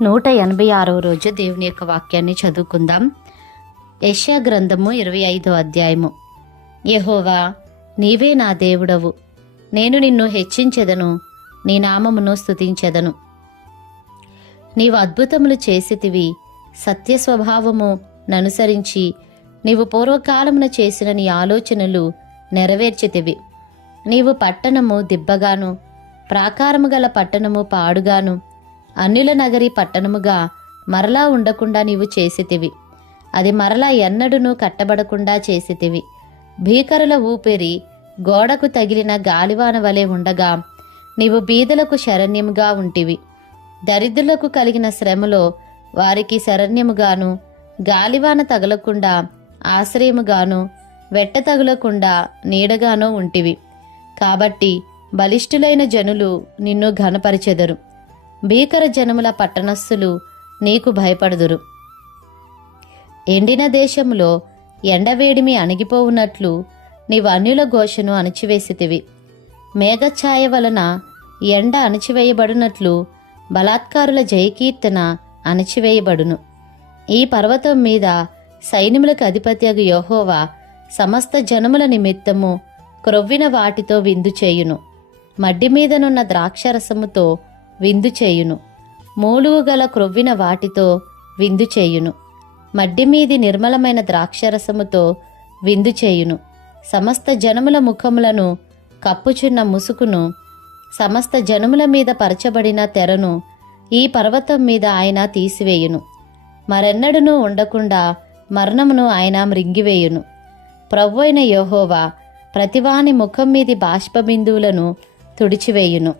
నూట ఎనభై ఆరో రోజు దేవుని యొక్క వాక్యాన్ని చదువుకుందాం. యెషయా గ్రంథము ఇరవై ఐదో అధ్యాయము. యహోవా నీవే నా దేవుడవు. నేను నిన్ను హెచ్చించెదను. నీ నామమును స్థుతించెదను నీవు అద్భుతములు చేసితివి. సత్య స్వభావము ననుసరించి నీవు పూర్వకాలమున చేసిన నీ ఆలోచనలు నెరవేర్చితివి. నీవు పట్టణము దిబ్బగాను ప్రాకారము గల పట్టణము పాడుగాను అన్యుల నగరి పట్టణముగా మరలా ఉండకుండా నీవు చేసితివి. అది మరలా ఎన్నడును కట్టబడకుండా చేసితివి. భీకరుల ఊపిరి గోడకు తగిలిన గాలివాన వలె ఉండగా నీవు బీదలకు శరణ్యముగా ఉంటివి. దరిద్రులకు కలిగిన శ్రమలో వారికి శరణ్యముగాను గాలివాన తగలకుండా ఆశ్రయముగాను వెట్ట తగులకుండా నీడగానో ఉంటివి. కాబట్టి బలిష్ఠులైన జనులు నిన్ను ఘనపరిచెదరు. భీకర జనముల పట్టణస్థులు నీకు భయపడుదురు. ఎండిన దేశములో ఎండవేడిమి అణిగిపోవునట్లు నీవు అన్యుల ఘోషను అణిచివేసితివి. మేఘఛాయ వలన ఎండ అణిచివేయబడినట్లు బలాత్కారుల జయకీర్తన అణిచివేయబడును. ఈ పర్వతం మీద సైన్యములకు అధిపత్యగు యోహోవా సమస్త జనముల నిమిత్తము క్రొవ్విన వాటితో విందు చేయును. మడ్డి మీదనున్న ద్రాక్షరసముతో విందు చేయును. మూలువు గల క్రొవ్విన వాటితో విందు చేయును. మడ్డి మీది నిర్మలమైన ద్రాక్షరసముతో విందు చేయును. సమస్త జనముల ముఖములను కప్పుచున్న ముసుకును సమస్త జనముల మీద పరచబడిన తెరను ఈ పర్వతం మీద ఆయన తీసివేయును. మరెన్నడునూ ఉండకుండా మరణమును ఆయన మృంగివేయును. ప్రవ్వైన యెహోవా ప్రతివాని ముఖం మీది బాష్పబిందువులను తుడిచివేయును.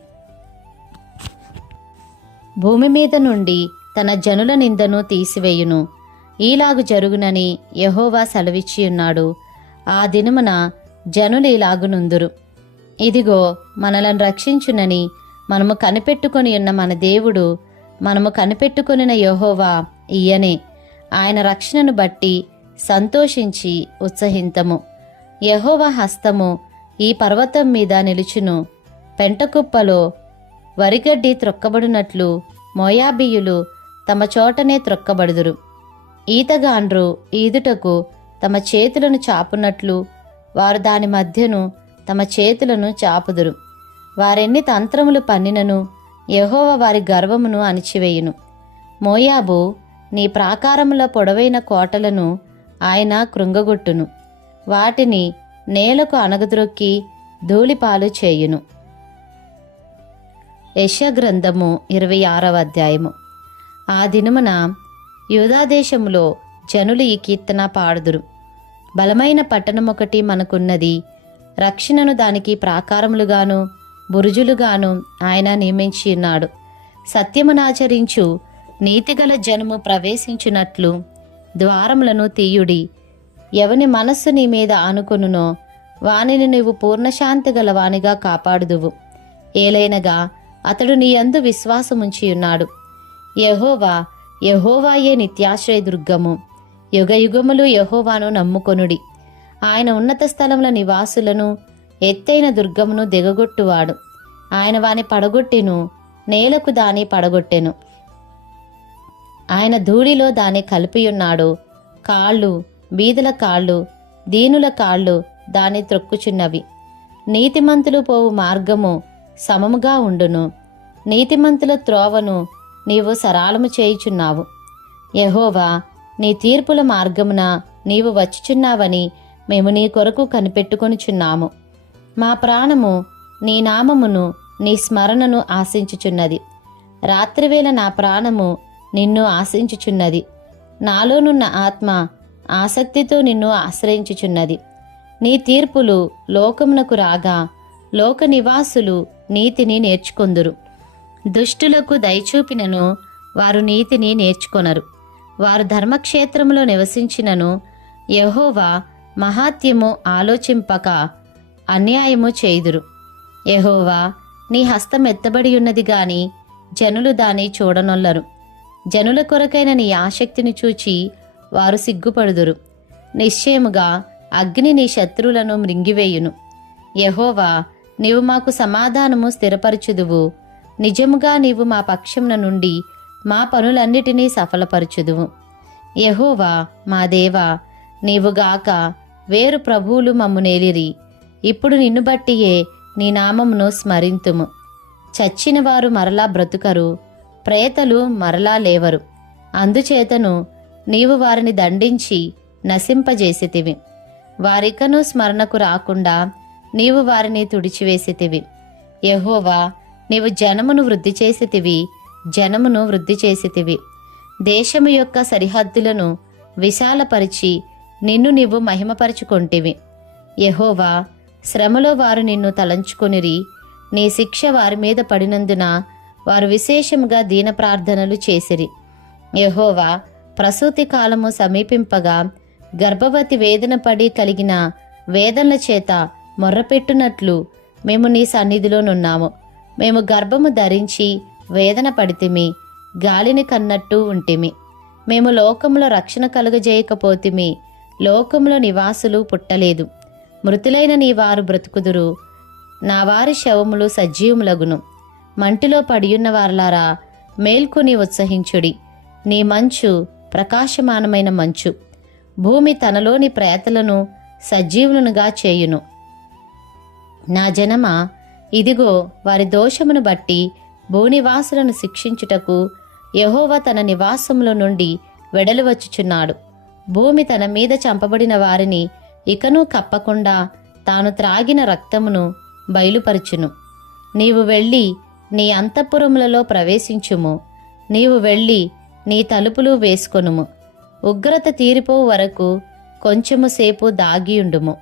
భూమి మీద నుండి తన జనుల నిందను తీసివేయును. ఈలాగు జరుగునని యహోవా సెలవిచ్చి ఉన్నాడు ఆ దినమున జనులు ఇలాగునుందురు ఇదిగో మనలను రక్షించునని మనము కనిపెట్టుకొని ఉన్న మన దేవుడు మనము కనిపెట్టుకొనిన యహోవా ఈయనే ఆయన రక్షణను బట్టి సంతోషించి ఉత్సహింతము. యహోవ హస్తము ఈ పర్వతం మీద నిలుచును. పెంటకుప్పలో వరిగడ్డి త్రొక్కబడినట్లు మోయాబీయులు తమ చోటనే త్రొక్కబడుదురు. ఈతగాండ్రు ఈదుటకు తమ చేతులను చాపునట్లు వారు దాని మధ్యను తమ చేతులను చాపుదురు. వారెన్ని తంత్రములు పన్నినను యహోవ వారి గర్వమును అణిచివేయును. మోయాబు నీ ప్రాకారముల పొడవైన కోటలను ఆయన కృంగగొట్టును. వాటిని నేలకు అణగద్రొక్కి ధూళిపాలు చేయును. యశగ్రంథము గ్రంథము ఇరవై ఆరవ అధ్యాయము. ఆ దినమున యూదాదేశములో జనులు ఈ కీర్తన పాడుదురు. బలమైన పట్టణం ఒకటి మనకున్నది రక్షణను దానికి ప్రాకారములుగాను బురుజులుగాను ఆయన నియమించి ఉన్నాడు. సత్యమునాచరించు నీతిగల జనము ప్రవేశించినట్లు ద్వారములను తీయుడి. ఎవని మనస్సు నీ మీద ఆనుకొనునో వానిని నువ్వు పూర్ణశాంతి గల వానిగా కాపాడుదువు. ఏలైనగా అతడు నీ యందు విశ్వాసముంచి ఉన్నాడు. యహోవా యహోవాయే నిత్యాశ్రయ దుర్గము యుగయుగములు యహోవాను నమ్ముకొనుడి. ఆయన ఉన్నత స్థలముల నివాసులను ఎత్తైన దుర్గమును దిగగొట్టువాడు. ఆయన వాని పడగొట్టెను నేలకు దాని పడగొట్టెను. ఆయన ధూళిలో దాన్ని కలిపియున్నాడు. కాళ్ళు బీదుల కాళ్ళు దీనుల కాళ్ళు దాన్ని త్రొక్కుచున్నవి. నీతిమంతులు పోవు మార్గము సమముగా ఉండును. నీతిమంతుల త్రోవను నీవు సరాలము చేయుచున్నావు. యహోవా నీ తీర్పుల మార్గమున నీవు వచ్చుచున్నావని మేము నీ కొరకు కనిపెట్టుకొనుచున్నాము. మా ప్రాణము నీ నామమును నీ స్మరణను ఆశించుచున్నది. రాత్రివేళ నా ప్రాణము నిన్ను ఆశించుచున్నది. నాలోనున్న ఆత్మ ఆసక్తితో నిన్ను ఆశ్రయించుచున్నది. నీ తీర్పులు లోకమునకు రాగా లోక నివాసులు నీతిని నేర్చుకొందురు. దుష్టులకు దయచూపినను వారు నీతిని నేర్చుకొనరు. వారు ధర్మక్షేత్రములో నివసించినను యహోవా మహాత్యము ఆలోచింపక అన్యాయము చేయుదురు. యహోవా నీ హస్తం ఎత్తబడి ఉన్నది గాని జనులు దాన్ని చూడనొల్లరు. జనుల కొరకైన నీ ఆసక్తిని చూచి వారు సిగ్గుపడుదురు. నిశ్చయముగా అగ్ని నీ శత్రువులను మృంగివేయును. యహోవా నీవు మాకు సమాధానము స్థిరపరచుదువు. నిజముగా నీవు మా పక్షమున నుండి మా పనులన్నిటినీ సఫలపరచుదువు. యహోవా మా దేవా నీవుగాక వేరు ప్రభువులు మమ్మునేలిరి ఇప్పుడు నిన్ను బట్టియే నీ నామమును స్మరింతుము. చచ్చిన వారు మరలా బ్రతుకరు ప్రేతలు మరలా లేవరు. అందుచేతను నీవు వారిని దండించి నశింపజేసితివి. వారికను స్మరణకు రాకుండా నీవు వారిని తుడిచివేసితివి. యహోవా నీవు జనమును వృద్ధి చేసితివి జనమును వృద్ధి చేసితివి. దేశము యొక్క సరిహద్దులను విశాలపరిచి నిన్ను నీవు మహిమపరుచుకొంటివి. యహోవా శ్రమలో వారు నిన్ను తలంచుకొనిరి నీ శిక్ష వారి మీద పడినందున వారు విశేషముగా దీన ప్రార్థనలు చేసిరి. యహోవా ప్రసూతి కాలము సమీపింపగా గర్భవతి వేదన పడి కలిగిన వేదనల చేత మొర్రపెట్టునట్లు మేము నీ సన్నిధిలోనున్నాము. మేము గర్భము ధరించి వేదన పడితిమి గాలిని కన్నట్టు ఉంటిమి. మేము లోకములో రక్షణ కలుగజేయకపోతిమి లోకంలో నివాసులు పుట్టలేదు. మృతులైన నీ వారు బ్రతుకుదురు. నా వారి శవములు సజీవములగును. మంటిలో పడియున్న వారలారా మేల్కొని ఉత్సహించుడి. నీ మంచు ప్రకాశమానమైన మంచు. భూమి తనలోని ప్రేతలను సజీవులనుగా చేయును. నా జనమ ఇదిగో వారి దోషమును బట్టి భూనివాసులను శిక్షించుటకు యహోవ తన నివాసములో నుండి వెడలువచ్చుచున్నాడు భూమి తన మీద చంపబడిన వారిని ఇకనూ కప్పకుండా తాను త్రాగిన రక్తమును బయలుపరచును. నీవు వెళ్ళి నీ అంతఃపురములలో ప్రవేశించుము. నీవు వెళ్ళి నీ తలుపులు వేసుకొనుము. ఉగ్రత తీరిపో వరకు కొంచెము సేపు దాగియుండుము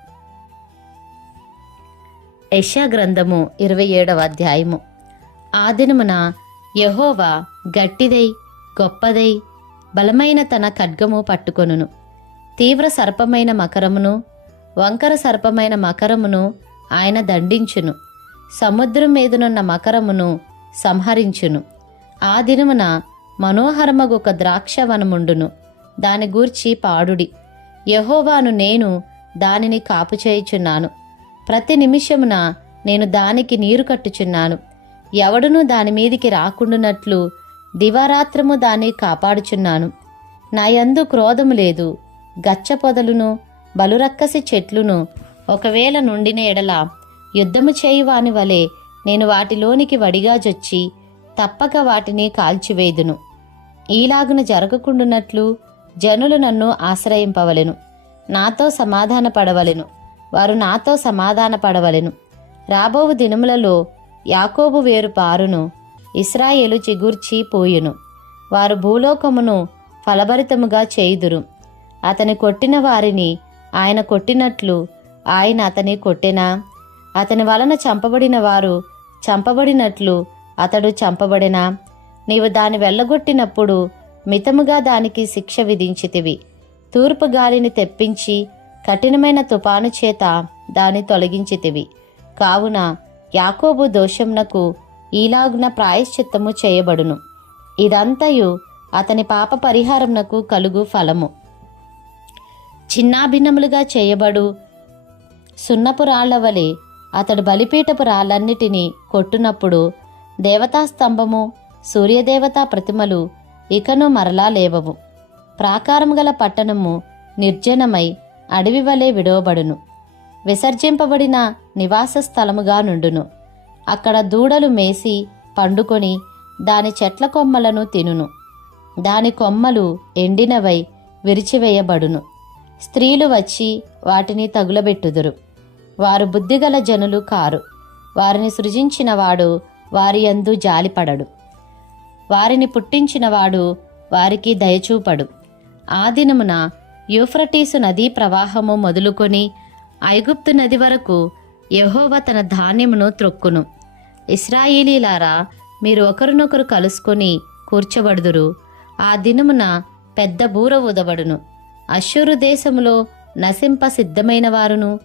యెషయా గ్రంథము ఇరవై ఏడవ అధ్యాయము. ఆ దినమున యహోవా గట్టిదై గొప్పదై బలమైన తన ఖడ్గము పట్టుకొనును. తీవ్ర సర్పమైన మకరమును వంకర సర్పమైన మకరమును ఆయన దండించును. సముద్రం మీదనున్న మకరమును సంహరించును. ఆ దినమున ద్రాక్ష ద్రాక్షవనముండును దాని గూర్చి పాడుడి. యహోవాను నేను దానిని కాపు చేయుచున్నాను ప్రతి నిమిషమున నేను దానికి నీరు కట్టుచున్నాను. ఎవడునూ దాని మీదికి రాకుండునట్లు దివారాత్రము దాన్ని కాపాడుచున్నాను. నా యందు క్రోధము లేదు. గచ్చ పొదలును బలురక్కసి చెట్లును ఒకవేళ నుండిన ఎడల యుద్ధము చేయువాని వలె నేను వాటిలోనికి వడిగా జొచ్చి తప్పక వాటిని కాల్చివేదును. ఈలాగున జరగకుండునట్లు జనులు నన్ను ఆశ్రయింపవలెను. నాతో సమాధాన పడవలెను వారు నాతో సమాధాన పడవలెను రాబోవు దినములలో యాకోబు వేరు పారును ఇస్రాయేలు చిగుర్చి పోయును. వారు భూలోకమును ఫలభరితముగా చేయుదురు. అతని కొట్టిన వారిని ఆయన కొట్టినట్లు ఆయన అతని కొట్టెనా? అతని వలన చంపబడిన వారు చంపబడినట్లు అతడు చంపబడినా? నీవు దాని వెళ్ళగొట్టినప్పుడు మితముగా దానికి శిక్ష విధించితివి. తూర్పు గాలిని తెప్పించి కఠినమైన తుపాను చేత దాన్ని తొలగించితివి. కావున యాకోబు దోషంనకు ఈలాగున ప్రాయశ్చిత్తము చేయబడును. ఇదంతయు అతని పాప పరిహారంనకు కలుగు ఫలము. చిన్నాభిన్నములుగా చేయబడు సున్నపు రాళ్ళ వలె అతడు బలిపీఠపు రాళ్ళన్నిటినీ కొట్టునప్పుడు దేవతా స్తంభము సూర్యదేవతా ప్రతిమలు ఇకను మరలా లేవవు. ప్రాకారం గల పట్టణము నిర్జనమై అడవి వలె విడవబడును. విసర్జింపబడిన నివాస స్థలముగా నుండును. అక్కడ దూడలు మేసి పండుకొని దాని చెట్ల కొమ్మలను తినును. దాని కొమ్మలు ఎండినవై విరిచివేయబడును. స్త్రీలు వచ్చి వాటిని తగులబెట్టుదురు. వారు బుద్ధిగల జనులు కారు. వారిని సృజించినవాడు వారి యందు జాలిపడడు. వారిని పుట్టించినవాడు వారికి దయచూపడు. ఆ దినమున యూఫ్రటీసు నదీ ప్రవాహము మొదలుకొని ఐగుప్తు నది వరకు యహోవ తన ధాన్యమును త్రొక్కును. ఇస్రాయేలీలారా మీరు ఒకరినొకరు కలుసుకొని కూర్చబడుదురు. ఆ దినమున పెద్ద బూర ఊదబడును. అశ్షూరు దేశములో నశింప సిద్ధమైన వారును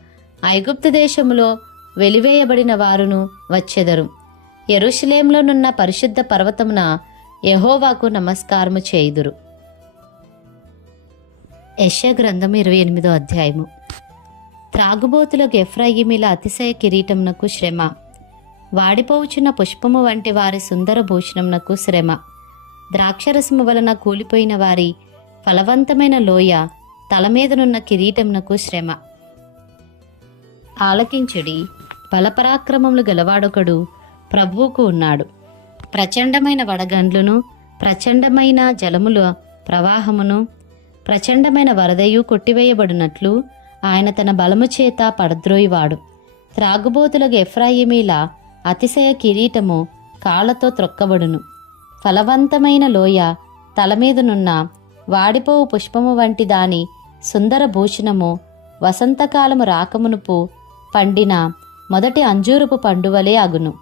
ఐగుప్తు దేశములో వెలివేయబడిన వారును వచ్చెదరు. ఎరుషలేంలోనున్న పరిశుద్ధ పర్వతమున యహోవాకు నమస్కారము చేయుదురు. యెషయా గ్రంథం ఇరవై ఎనిమిదో అధ్యాయము. త్రాగుబోతులకు ఎఫ్రాయిమిల అతిశయ కిరీటంనకు శ్రమ. వాడిపోవుచున్న పుష్పము వంటి వారి సుందర భూషణమునకు శ్రమ. ద్రాక్షరసము వలన కూలిపోయిన వారి ఫలవంతమైన లోయ తల మీదనున్న కిరీటంనకు శ్రమ. ఆలకించుడి బలపరాక్రమములు గలవాడొకడు ప్రభువుకు ఉన్నాడు. ప్రచండమైన వడగండ్లును ప్రచండమైన జలముల ప్రవాహమును ప్రచండమైన వరదయు కొట్టివేయబడినట్లు ఆయన తన బలము చేత పడద్రోయివాడు. త్రాగుబోతులకు ఎఫ్రాయిమీల అతిశయ కిరీటము కాళ్ళతో త్రొక్కబడును. ఫలవంతమైన లోయ తలమీదనున్న వాడిపోవు పుష్పము వంటి దాని సుందర భూషణము వసంతకాలము రాకమునుపు పండిన మొదటి అంజూరపు పండువలే అగును.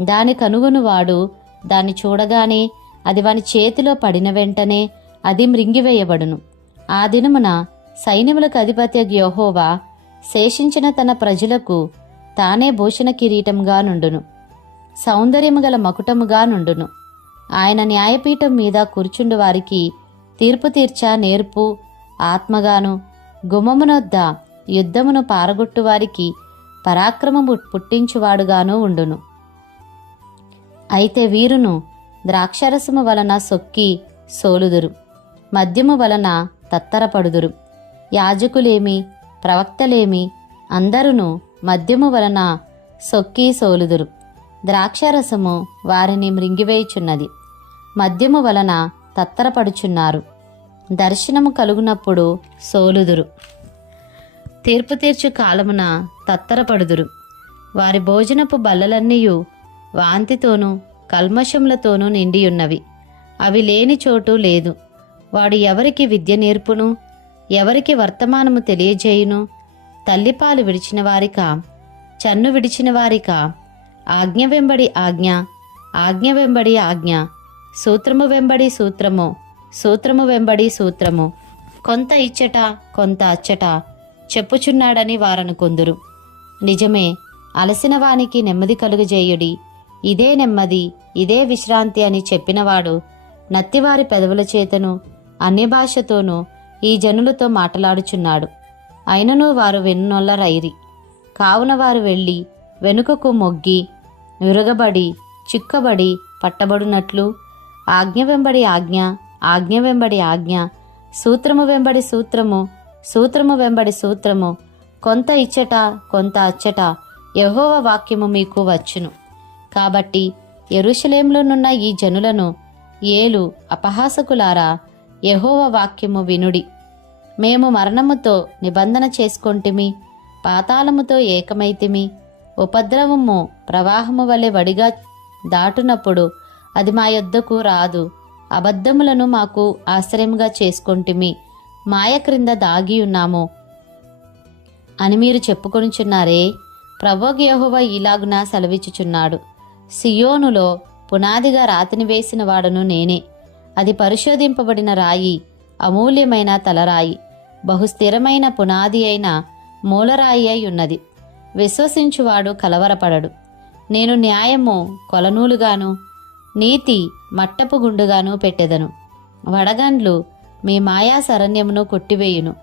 దాని కనుగొను వాడు దాన్ని చూడగానే అది వాని చేతిలో పడిన వెంటనే అది మృంగివేయబడును. ఆ దినమున సైన్యములకు అధిపత్య గ్యోహోవా శేషించిన తన ప్రజలకు తానే భూషణ కిరీటంగా నుండును. సౌందర్యము గల మకుటముగా నుండును. ఆయన న్యాయపీఠం మీద కూర్చుండు వారికి తీర్పు తీర్చ నేర్పు ఆత్మగాను గుమమునొద్ద యుద్ధమును పారగొట్టు వారికి పరాక్రమము పుట్టించువాడుగాను ఉండును. అయితే వీరును ద్రాక్షరసము వలన సొక్కి సోలుదురు. మద్యము వలన తత్తరపడుదురు. యాజకులేమి ప్రవక్తలేమి అందరును మద్యము వలన సొక్కి సోలుదురు. ద్రాక్షరసము వారిని మృంగివేయుచున్నది. మద్యము వలన తత్తరపడుచున్నారు. దర్శనము కలుగునప్పుడు సోలుదురు. తీర్పు తీర్చు కాలమున తత్తరపడుదురు. వారి భోజనపు బల్లలన్నీయు వాంతితోనూ కల్మషములతోనూ నిండియున్నవి. అవి లేని చోటు లేదు. వాడు ఎవరికి విద్య నేర్పును? ఎవరికి వర్తమానము తెలియజేయును? తల్లిపాలు విడిచిన వారికా చన్ను విడిచిన వారికా ఆజ్ఞ వెంబడి ఆజ్ఞ ఆజ్ఞ వెంబడి ఆజ్ఞ సూత్రము వెంబడి సూత్రము సూత్రము వెంబడి సూత్రము. కొంత ఇచ్చట కొంత అచ్చట చెప్పుచున్నాడని వారనుకొందురు నిజమే అలసిన వానికి నెమ్మది కలుగజేయుడి. ఇదే నెమ్మది ఇదే విశ్రాంతి అని చెప్పినవాడు నత్తివారి పెదవుల చేతను అన్య భాషతోనూ ఈ జనులతో మాట్లాడుచున్నాడు. అయినను వారు వెన్నొల్లరైరి కావున వారు వెళ్ళి వెనుకకు మొగ్గి విరగబడి చిక్కబడి పట్టబడినట్లు ఆజ్ఞ వెంబడి ఆజ్ఞ ఆజ్ఞ వెంబడి ఆజ్ఞ సూత్రము వెంబడి సూత్రము సూత్రము వెంబడి సూత్రము కొంత ఇచ్చట కొంత అచ్చట యహోవ వాక్యము మీకు వచ్చును. కాబట్టి ఎరుషలేంలోనున్న ఈ జనులను ఏలు అపహాసకులారా యహోవ వాక్యము వినుడి. మేము మరణముతో నిబంధన చేసుకొంటిమి పాతాళముతో ఏకమైతిమి ఉపద్రవము ప్రవాహము వలె వడిగా దాటునప్పుడు అది మా యొద్దకు రాదు. అబద్ధములను మాకు ఆశ్రయముగా చేసుకొంటిమి మాయ క్రింద దాగి ఉన్నాము. అని మీరు చెప్పుకొనిచున్నారే ప్రభోగ్ యహోవ ఇలాగున సెలవిచ్చుచున్నాడు. సియోనులో పునాదిగా రాతిని వేసిన వాడను నేనే. అది పరిశోధింపబడిన రాయి అమూల్యమైన తలరాయి బహుస్థిరమైన పునాది అయిన మూలరాయి అయి ఉన్నది. విశ్వసించువాడు కలవరపడడు. నేను న్యాయము కొలనూలుగాను నీతి మట్టపు గుండుగాను పెట్టెదను. వడగండ్లు మీ మాయా శరణ్యమును కొట్టివేయును.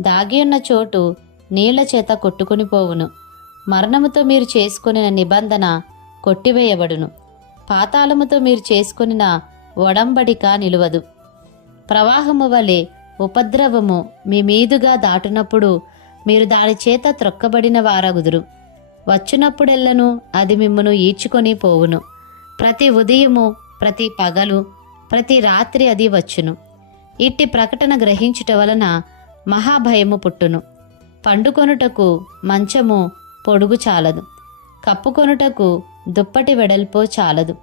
దాగియున్న చోటు నీళ్ళ చేత కొట్టుకుని పోవును. మరణముతో మీరు చేసుకుని నిబంధన కొట్టివేయబడును. పాతాళముతో మీరు చేసుకుని ఒడంబడిక నిలువదు. ప్రవాహము వలె ఉపద్రవము మీ మీదుగా దాటునప్పుడు మీరు దాని చేత త్రొక్కబడిన వారగుదురు. వచ్చినప్పుడెల్లను అది మిమ్మను ఈడ్చుకొని పోవును. ప్రతి ఉదయము ప్రతి పగలు ప్రతి రాత్రి అది వచ్చును. ఇట్టి ప్రకటన గ్రహించుట వలన మహాభయము పుట్టును. పండుకొనుటకు మంచము పొడుగు చాలదు. కప్పుకొనుటకు దుప్పటి వెడల్పో చాలదు.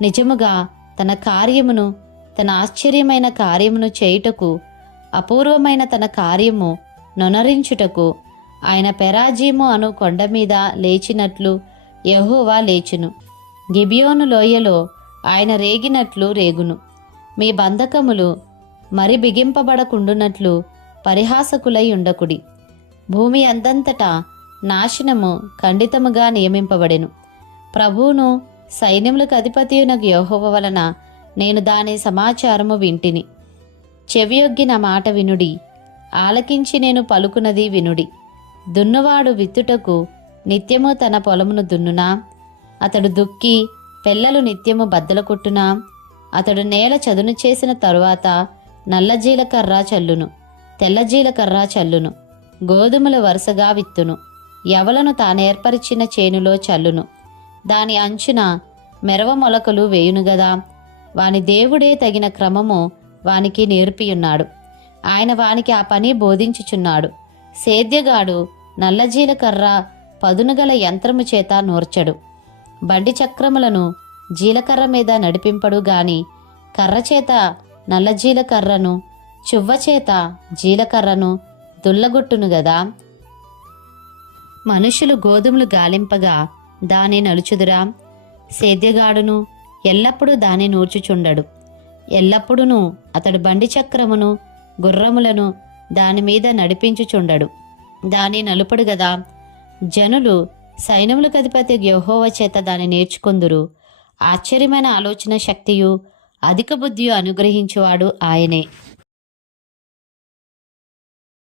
నిజముగా తన కార్యమును తన ఆశ్చర్యమైన కార్యమును చేయుటకు అపూర్వమైన తన కార్యము నొనరించుటకు ఆయన పెరాజీము అను కొండ మీద లేచినట్లు యెహోవా లేచును. గిబియోను లోయలో ఆయన రేగినట్లు రేగును. మీ బంధకములు మరి బిగింపబడకుండునట్లు పరిహాసకులై ఉండకుడి. భూమి అందంతటా నాశనము ఖండితముగా నియమింపబడెను. ప్రభువును సైన్యములకు అధిపతియునకు యోహోవ వలన నేను దాని సమాచారము వింటిని. చెవియొగ్గిన మాట వినుడి ఆలకించి నేను పలుకునది వినుడి. దున్నువాడు విత్తుటకు నిత్యము తన పొలమును దున్నునా? అతడు దుక్కి పిల్లలు నిత్యము బద్దలు కొట్టునా? అతడు నేల చదును చేసిన తరువాత నల్ల జీలకర్ర చల్లును తెల్ల జీలకర్ర చల్లును గోధుమలు వరుసగా విత్తును ఎవలను తానేర్పరిచిన చేనులో చల్లును. దాని అంచున మెరవ మొలకలు వేయును గదా. వాని దేవుడే తగిన క్రమము వానికి నేర్పియున్నాడు. ఆయన వానికి ఆ పని బోధించుచున్నాడు. సేద్యగాడు నల్ల జీలకర్ర పదునుగల యంత్రము చేత నూర్చడు. బండి చక్రములను జీలకర్ర మీద నడిపింపడు గాని కర్ర చేత నల్ల జీలకర్రను చువ్వ చేత జీలకర్రను దుల్లగొట్టును గదా. మనుషులు గోధుమలు గాలింపగా దాని నలుచుదురా. సేద్యగాడును ఎల్లప్పుడూ దాని నూర్చుచుండడు. ఎల్లప్పుడూ అతడు బండి చక్రమును గుర్రములను దాని మీద నడిపించుచుండడు. దాని నలుపడు గదా. జనులు సైన్యములకు అధిపతి యెహోవ చేత దాన్ని నేర్చుకుందురు. ఆశ్చర్యమైన ఆలోచన శక్తియు అధిక బుద్ధియు అనుగ్రహించువాడు ఆయనే.